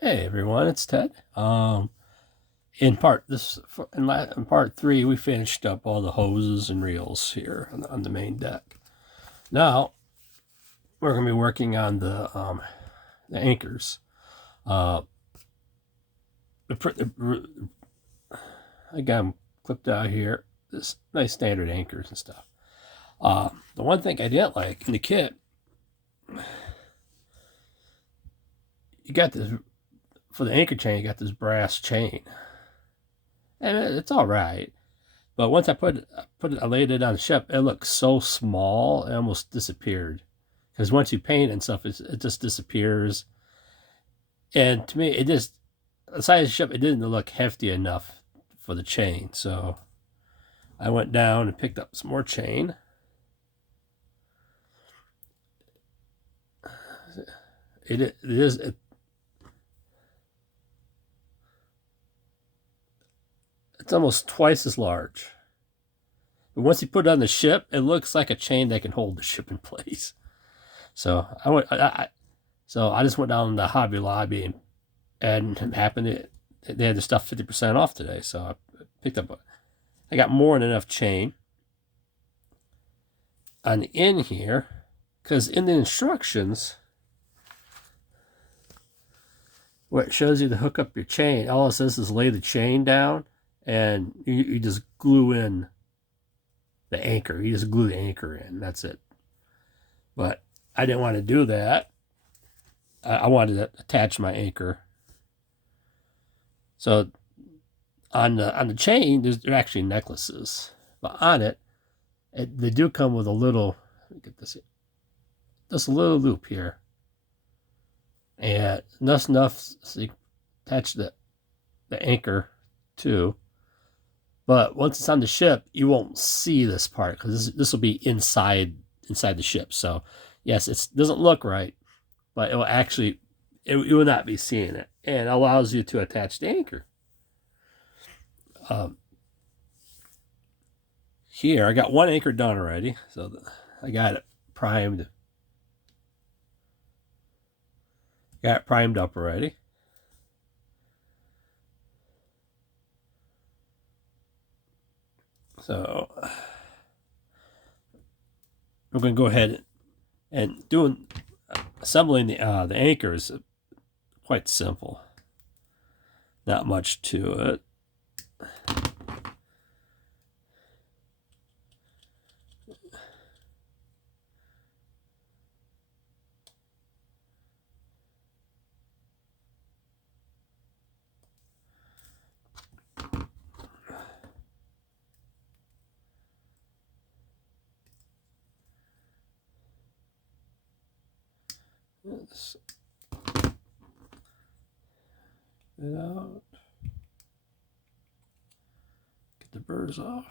Hey everyone, it's Ted. In part three, we finished up all the hoses and reels here on the main deck. Now we're going to be working on the anchors. Uh, I got them clipped out here. This nice standard anchors and stuff. The one thing I didn't like in the kit, you got this for the anchor chain. You got this brass chain, and it's all right. But once I laid it on the ship, it looked so small, it almost disappeared. Because once you paint and stuff, it just disappears. And to me, the size of the ship, it didn't look hefty enough for the chain. So I went down and picked up some more chain. It's almost twice as large. But once you put it on the ship, it looks like a chain that can hold the ship in place. So I just went down to the Hobby Lobby and they had the stuff 50% off today. So I got more than enough chain on the end here, because in the instructions, where it shows you to hook up your chain, all it says is lay the chain down and you just glue in the anchor. You just glue the anchor in. That's it. But I didn't want to do that. I wanted to attach my anchor. So on the chain, they're actually necklaces, but on they do come with a little. Let me get this here. Just a little loop here, and that's enough so you attach the anchor to. But once it's on the ship, you won't see this part because this will be inside the ship. So yes, it doesn't look right, but it will actually you will not be seeing it, and it allows you to attach the anchor. Here I got one anchor done already, so I got it primed. Got it primed up already. So we're going to go ahead and assembling the anchors. Quite simple. Not much to it. Let's get it out. Get the burrs off.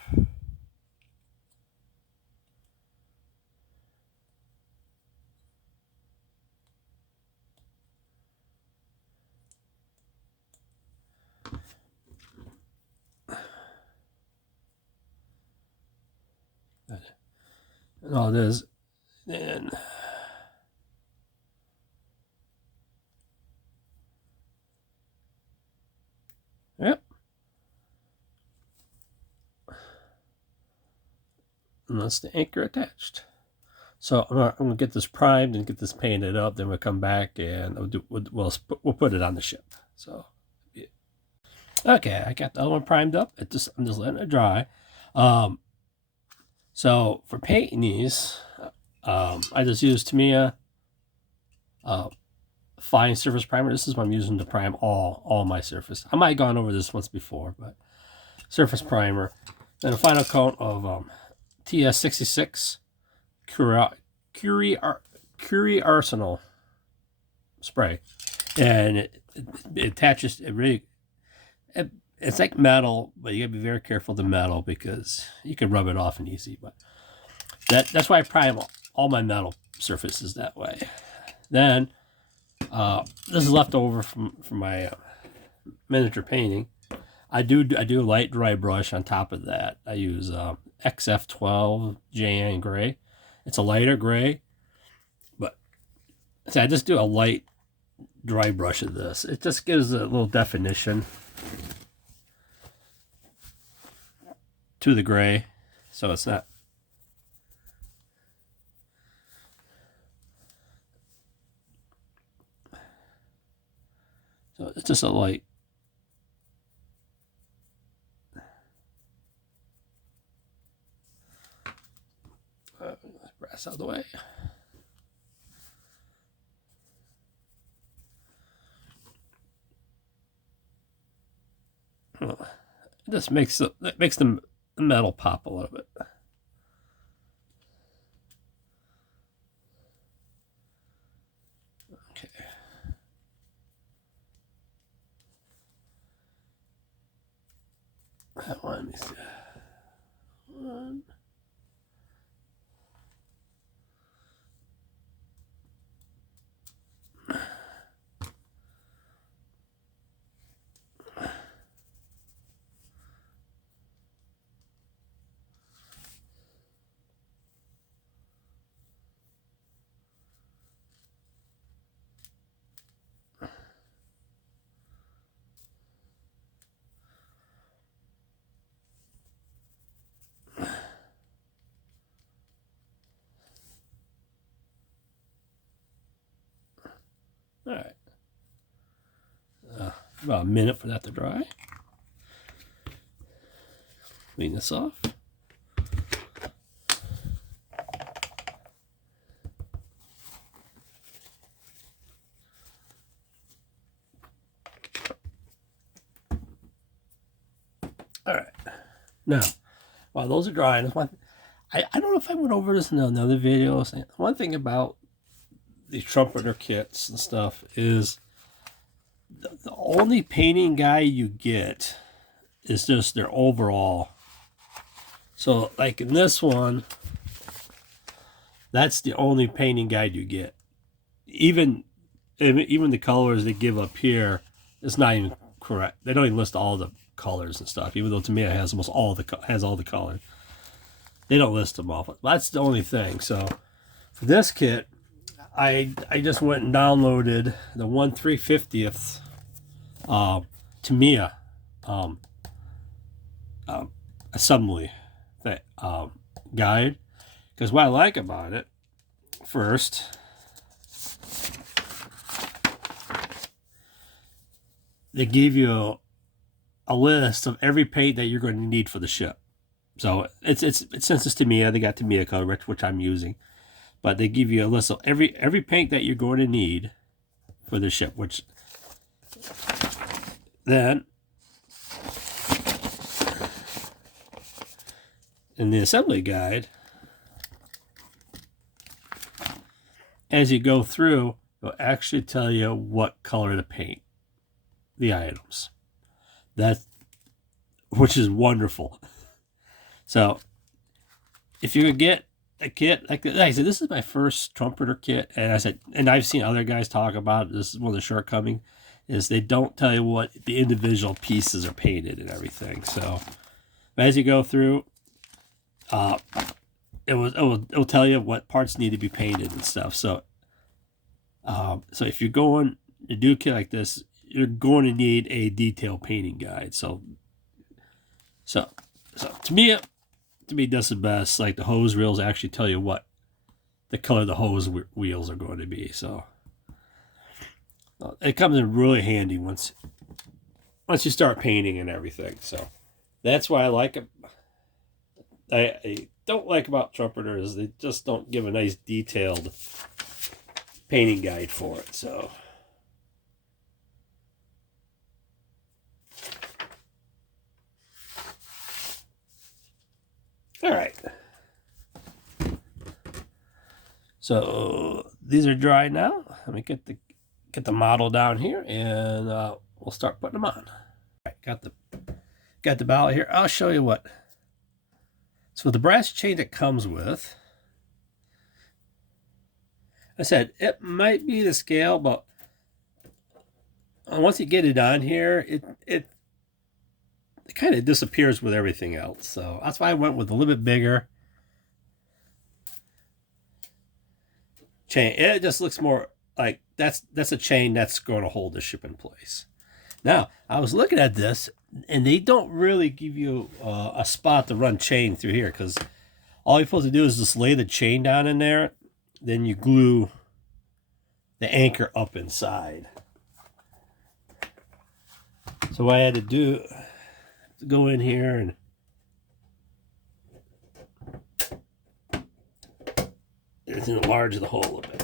And all it is, then yep. And that's the anchor attached. So I'm gonna get this primed and get this painted up. Then we'll come back and we'll put it on the ship. So yeah. Okay, I got the other one primed up. I'm just letting it dry. So for painting these, I just use Tamiya fine surface primer. This is what I'm using to prime all my surface. I might have gone over this once before, but surface primer. Then a final coat of TS66 Curie Arsenal spray, and it attaches. It's like metal, but you gotta be very careful with the metal because you can rub it off and easy. But that's why I prime all my metal surfaces that way. Then this is left over from my miniature painting. I do a light dry brush on top of that. I use XF12 JN gray. It's a lighter gray, but see, I just do a light dry brush of this. It just gives a little definition to the gray, so it's not. So it's just a light. Brass out of the way. It just makes the metal pop a little bit. Okay. That one is one. All right. About a minute for that to dry. Clean this off. All right. Now, while those are drying, I don't know if I went over this in another video. One thing about the trumpeter kits and stuff is the only painting guide you get is just their overall. So like in this one, that's the only painting guide you get. Even the colors they give up here, it's not even correct. They don't even list all the colors and stuff, even though Tamiya has almost all the colors. They don't list them all. That's the only thing. So for this kit, I just went and downloaded the 1/350th Tamiya assembly guide, because what I like about it, first, they give you a list of every paint that you're going to need for the ship. So it's since it's Tamiya, they got Tamiya color, which I'm using, but they give you a list of every paint that you're going to need for the ship. Which then in the assembly guide, as you go through, it'll actually tell you what color to paint the items. Which is wonderful. So if you could get a kit like I said, this is my first trumpeter kit, and I've seen other guys talk about it. This is one of the shortcomings, is they don't tell you what the individual pieces are painted and everything. So as you go through, it will tell you what parts need to be painted and stuff. So so if you're going to do a kit like this, you're going to need a detailed painting guide. So to me that's the best. Like the hose reels actually tell you what the color of the hose wheels are going to be. So it comes in really handy once you start painting and everything. So that's why I like it. I don't like about trumpeters, they just don't give a nice detailed painting guide for it. So all right. So these are dry now. Let me get the model down here, and we'll start putting them on. All right, got the ballot here. I'll show you what. So the brass chain that comes with, I said it might be the scale, but once you get it on here, it kind of disappears with everything else. So that's why I went with a little bit bigger chain. It just looks more like that's a chain that's going to hold the ship in place. Now, I was looking at this, and they don't really give you a spot to run chain through here, because all you're supposed to do is just lay the chain down in there, then you glue the anchor up inside. So what I had to do, go in here and enlarge the hole a bit.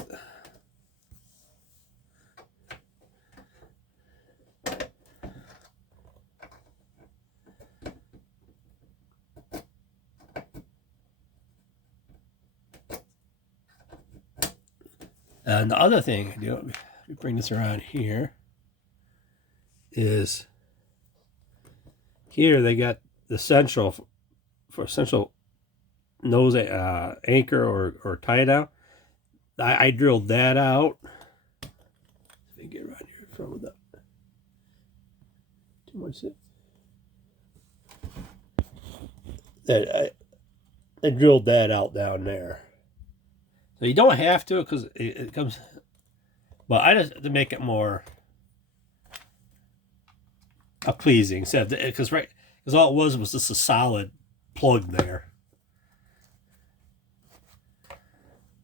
And the other thing I do, let me bring this around here, is here they got the central nose anchor or tie down. I drilled that out. Let me get around here in front of that. Too much. I drilled that out down there. So you don't have to, because it comes, but I just to make it more pleasing, because all it was just a solid plug there.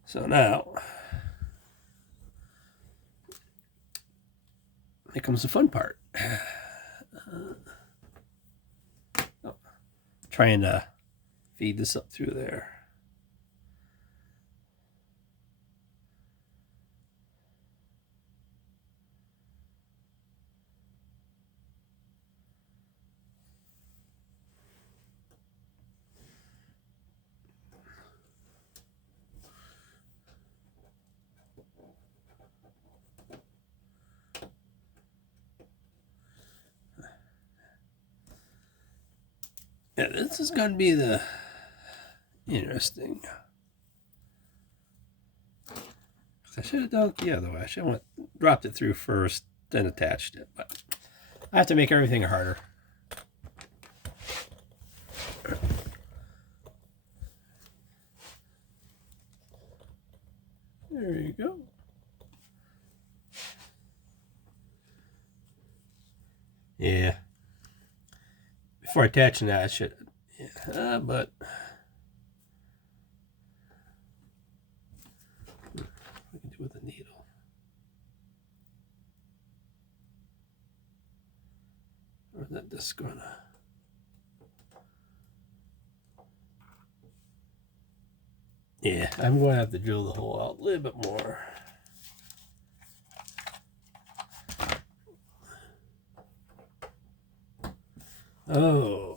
So now, here comes the fun part. Trying to feed this up through there. Yeah, this is going to be the interesting. I should have done it the other way. I should have dropped it through first, then attached it. But I have to make everything harder. There you go. Yeah. Before attaching that, I should. Yeah, but what can do with a needle? Or is that just gonna? Yeah, I'm going to have to drill the hole out a little bit more. Oh.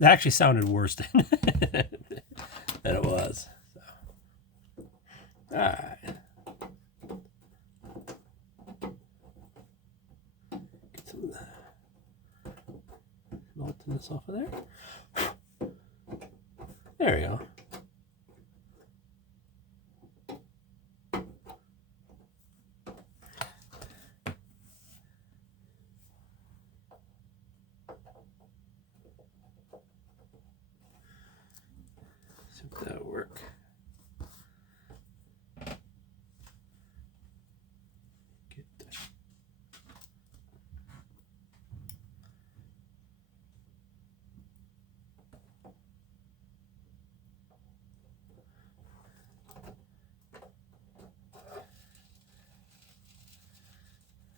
That actually sounded worse than it was. So. All right. Get some of the meltiness off of there. There we go. See if that'll work.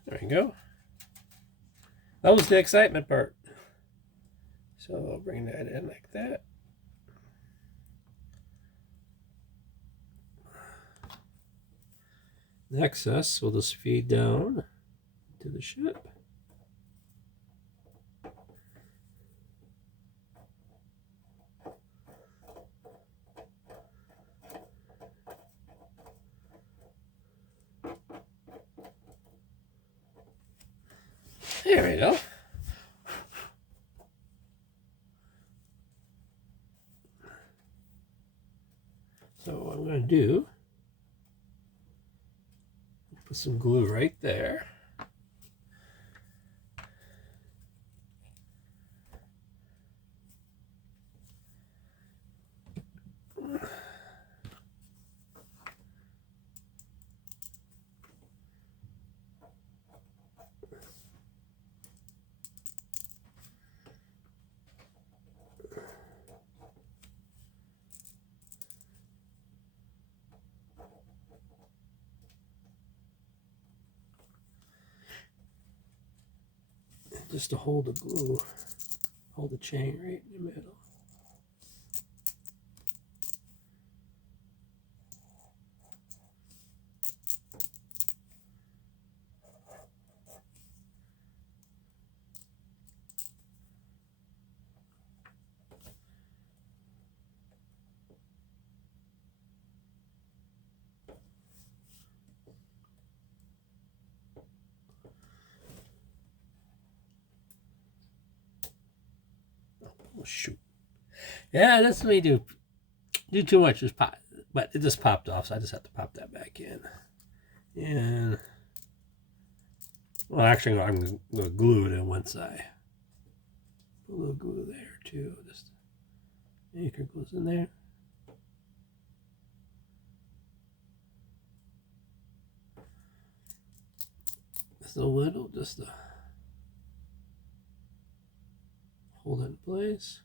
There we go. That was the excitement part. So I'll bring that in like that. The excess will just feed down to the ship. There we go. So what I'm going to do, put some glue right there. Just to hold the glue, hold the chain right in the middle. Oh shoot! Yeah, that's what you do too much. Just pop, but it just popped off, so I just have to pop that back in. And well, actually, I'm going to glue it in one side. Put a little glue there too. Just anchor goes in there. Just a little, just to hold it in place.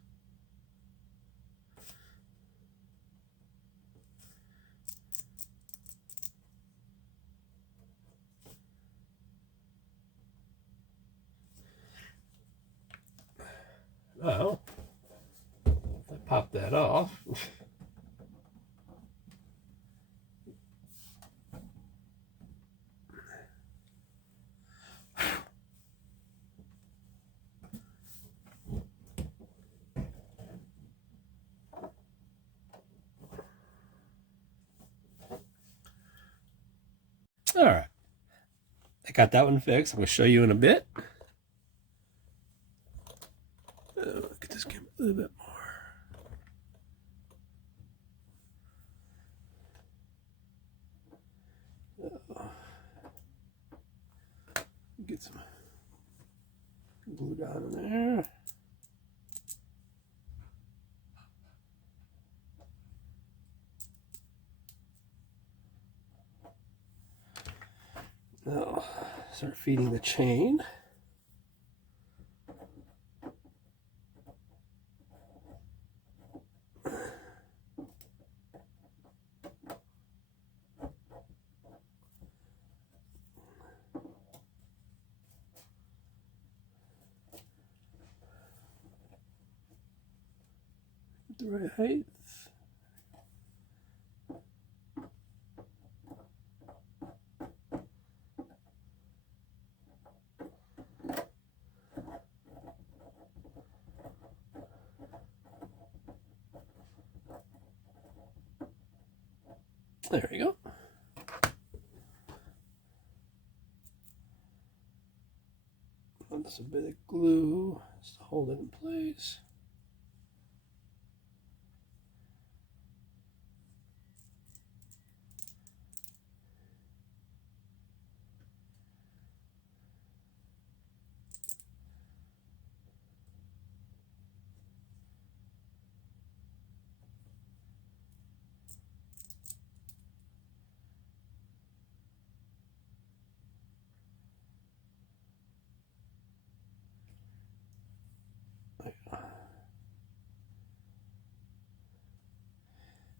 Now, if I pop that off, all right, I got that one fixed. I'm going to show you in a bit. Look at this camera a little bit more. Get some glue down in there. Now, start feeding the chain. The right height. There we go. Just a bit of glue just to hold it in place.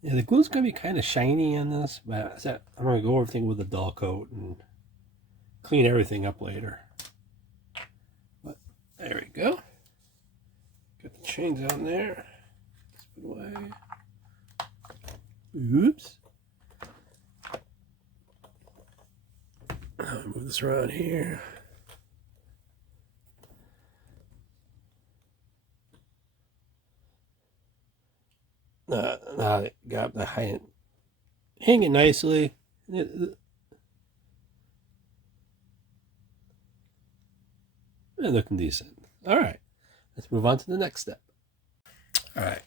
Yeah, the glue's going to be kind of shiny in this, but I'm going to go over everything with a dull coat and clean everything up later. But there we go. Got the chains on there. Let's put away. Oops. Move this around here. Now I got the hanging nicely. And looking decent. All right, let's move on to the next step. All right,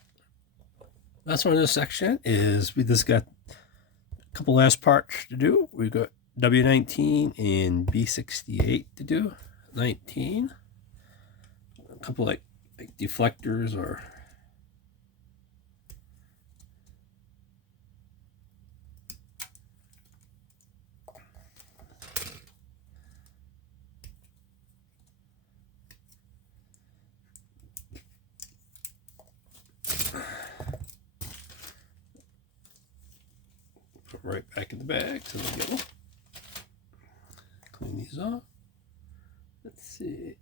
last one in this section is we just got a couple last parts to do. We got W19 and B68 to do. 19, a couple like deflectors or put right back in the bag so they go. Clean these off. Let's see.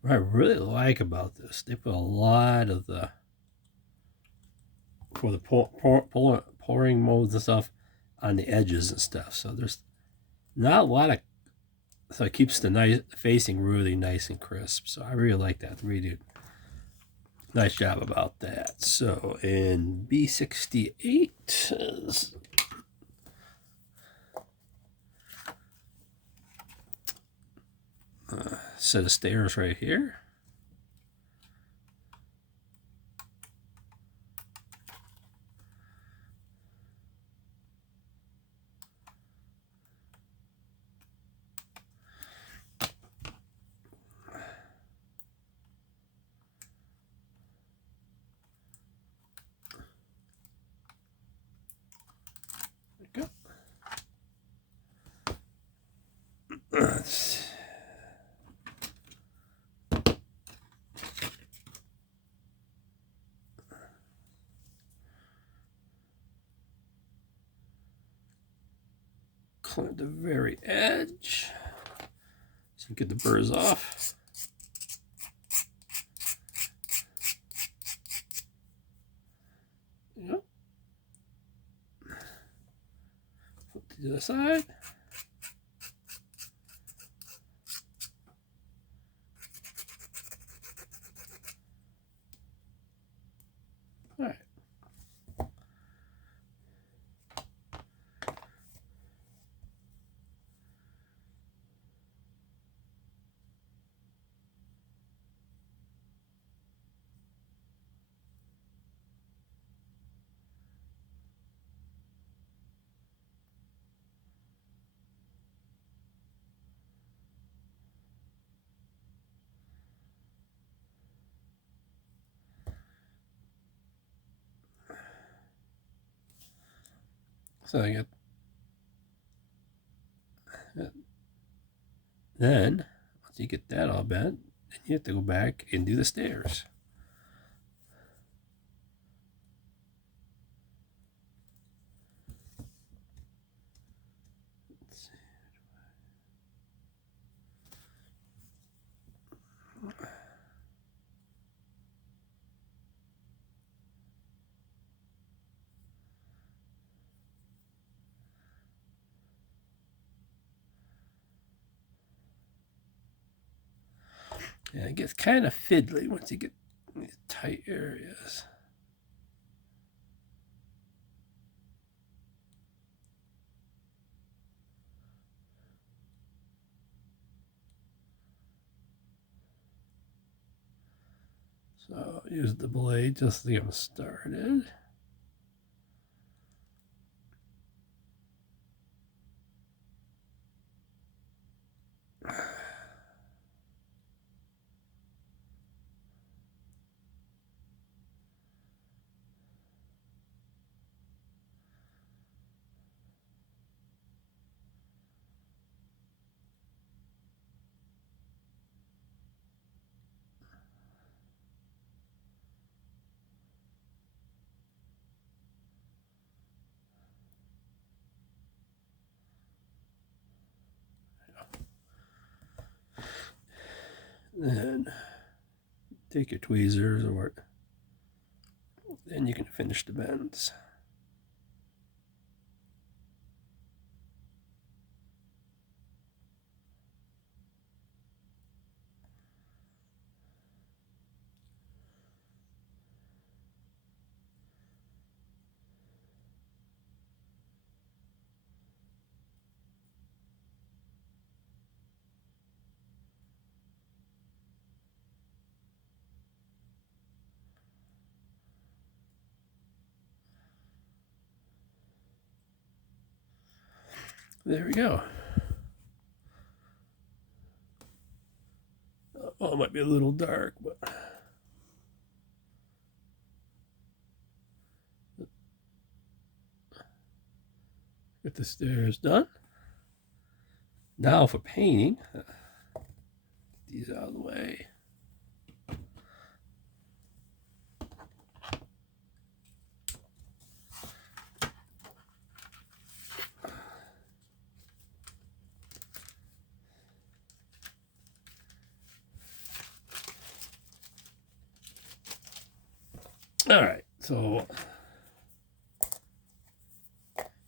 What I really like about this, they put a lot of the for the pouring modes and stuff on the edges and stuff. So there's not a lot of, so it keeps the facing really nice and crisp. So I really like that. Really did nice job about that. So in B68 is a set of stairs right here. Go. Clean the very edge so you get the burrs off. Yep. Flip to the other side. All right. So I get then once you get that all bent, then you have to go back and do the stairs. Yeah, it gets kind of fiddly once you get in these tight areas. So use the blade just to get them started. Then take your tweezers, or then you can finish the bends. There we go. Oh, it might be a little dark, but get the stairs done. Now for painting. These out of the way. All right, so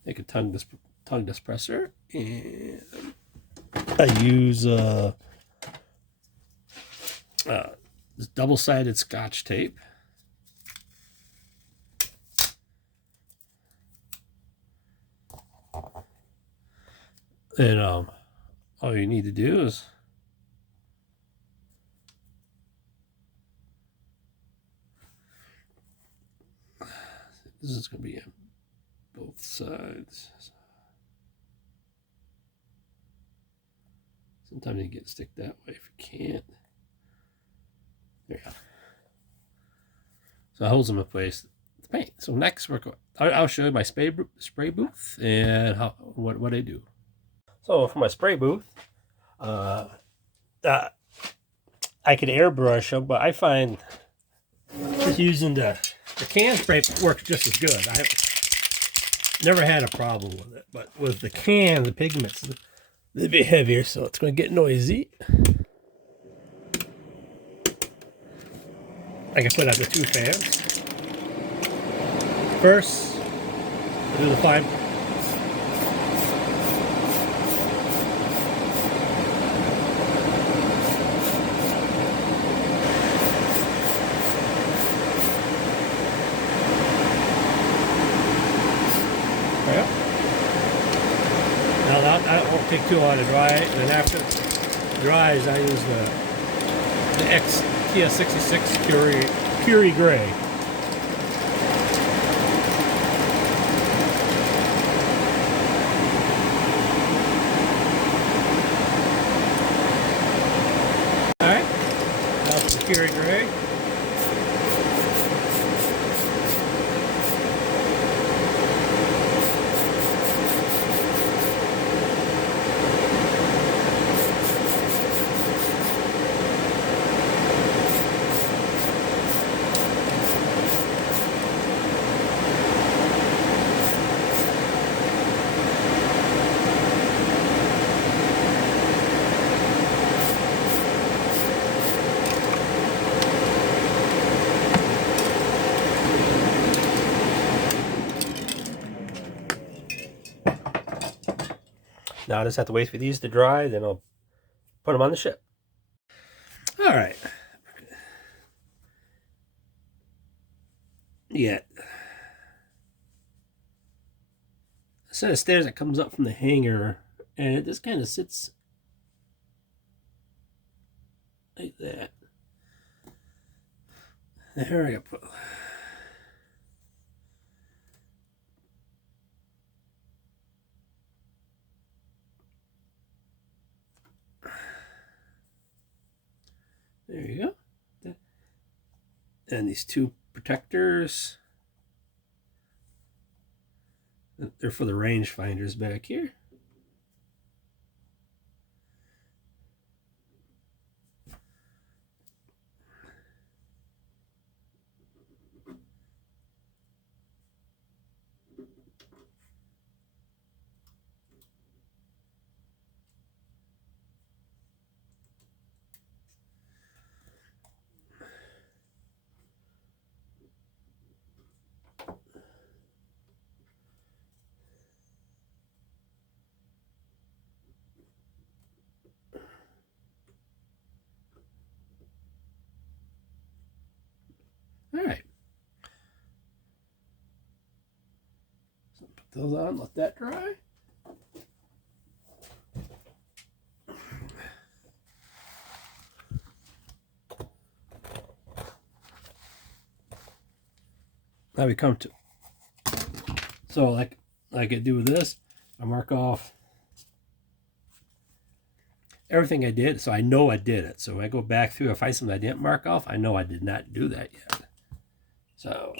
take a tongue disperser, and I use this double-sided Scotch tape. And all you need to do is this is going to be on both sides. Sometimes you get stick that way if you can't. There you go. So it holds them in place to paint. So next I'll show you my spray booth and what I do. So for my spray booth, I could airbrush them, but I find just using the can spray works just as good. I never had a problem with it, but with the can, the pigments, a little bit heavier, so it's going to get noisy. I can put out the 2 fans. First, I'll do the fine. Now that won't take too long to dry, and then after it dries, I use the TS66 Curie Gray. All right, now for the Curie Gray. Now I just have to wait for these to dry, then I'll put them on the ship. All right. Yeah. A set of stairs that comes up from the hanger, and it just kind of sits like that. There I go. There you go. And these 2 protectors, they're for the range finders back here. those on, let that dry. Now we come to, so like I do with this, I mark off everything I did, so I know I did it. So when I go back through, if I find something I didn't mark off, I know I did not do that yet. So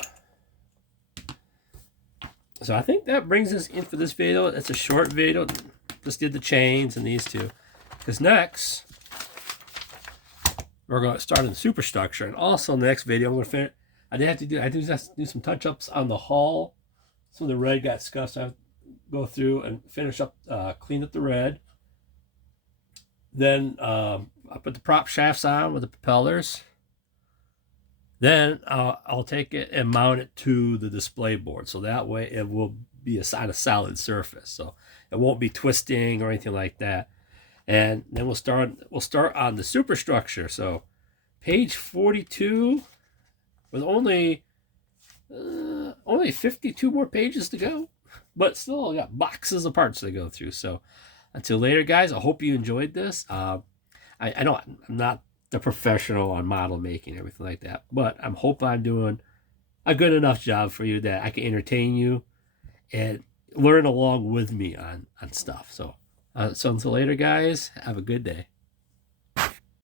I think that brings us in for this video. It's a short video. Just did the chains and these two. Because next, we're going to start in the superstructure. And also in the next video, I'm going to finish. I have to do some touch-ups on the hull. Some of the red got scuffed. So I have to go through and finish up, clean up the red. Then I put the prop shafts on with the propellers. Then I'll take it and mount it to the display board. So that way it will be on a solid surface. So it won't be twisting or anything like that. And then we'll start on the superstructure. So page 42 with only 52 more pages to go. But still I got boxes of parts to go through. So until later, guys, I hope you enjoyed this. I know I'm not the professional on model making, everything like that, but I'm hoping I'm doing a good enough job for you that I can entertain you and learn along with me on stuff. So until later, guys, have a good day.